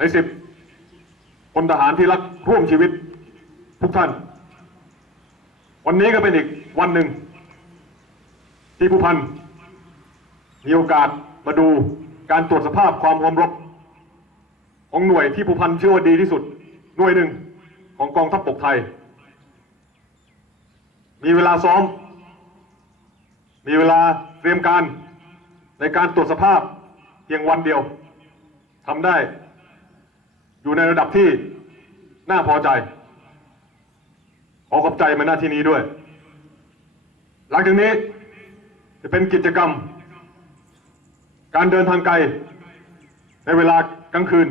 ในสิบพลทหารที่รักร่วมชีวิตทุกท่าน วันนี้ก็เป็นอีกวันหนึ่ง ที่ผู้พันมีโอกาสมาดูการตรวจสภาพความพร้อมรบ ของหน่วยที่ผู้พันเชื่อว่าดีที่สุด หน่วยหนึ่งของกองทัพบกไทย มีเวลาซ้อม มีเวลาเตรียมการในการตรวจสภาพเพียงวันเดียวทำได้ อยู่ในระดับที่น่าพอใจขอขอบใจมาหน้าที่นี้ด้วย หลังจากนี้จะเป็นกิจกรรม การเดินทางไกล ในเวลากลางคืน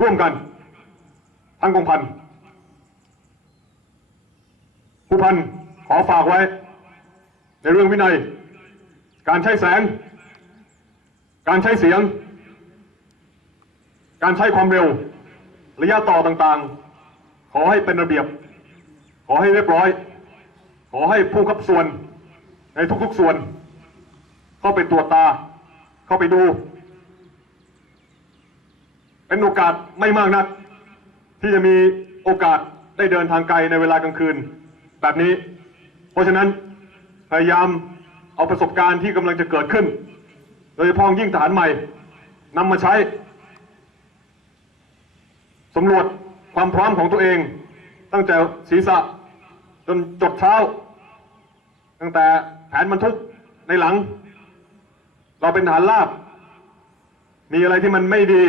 ร่วมกัน ทั้งกองพันผู้พันขอฝากไว้ ในเรื่องวินัย การใช้แสง การใช้เสียง การใช้ความเร็ว ระยะต่อต่างๆ ขอให้เป็นระเบียบ ขอให้เรียบร้อย ขอให้ผู้ขับส่วน ในทุกๆส่วน เข้าไปตรวจตา เข้าไปดู เป็นโอกาสไม่มากนัก ที่จะมีโอกาสได้เดินทางไกลในเวลากลางคืน แบบนี้ เพราะฉะนั้นพยายามเอาประสบการณ์ที่กำลังจะเกิดขึ้น โดยเฉพาะยิ่งทหารใหม่นำมาใช้ สำรวจความพร้อมของตัวเอง ตั้งแต่ศีรษะจนจดเท้า ตั้งแต่แผนบรรทุกในหลัง เราเป็นทหารราบ มีอะไรที่มันไม่ดี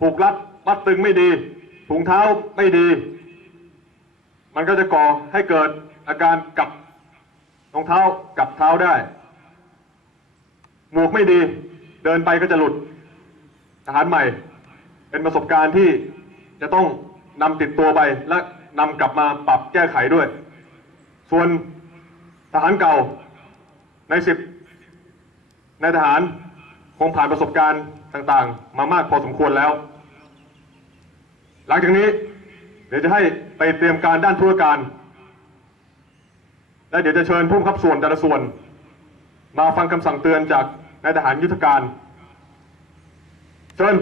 ผูกรัดมัดตึงไม่ดีถุงเท้าไม่ดี มันก็จะก่อให้เกิดอาการกับรองเท้ากับเท้าได้ หมวกไม่ดี เดินไปก็จะหลุดทหารใหม่ เป็นประสบการณ์ที่ จะต้องนำติดตัวไปและนำกลับมาปรับแก้ไขด้วย ส่วนทหารเก่าในสิบในทหารคงผ่านประสบการณ์ต่างๆ มามากพอสมควรแล้ว หลังจากนี้เดี๋ยวจะให้ไปเตรียมการด้านธุรการ และเดี๋ยวจะเชิญผู้บังคับส่วนแต่ละส่วน มาฟังคำสั่งเตือนจากนายทหารยุทธการ เชิญ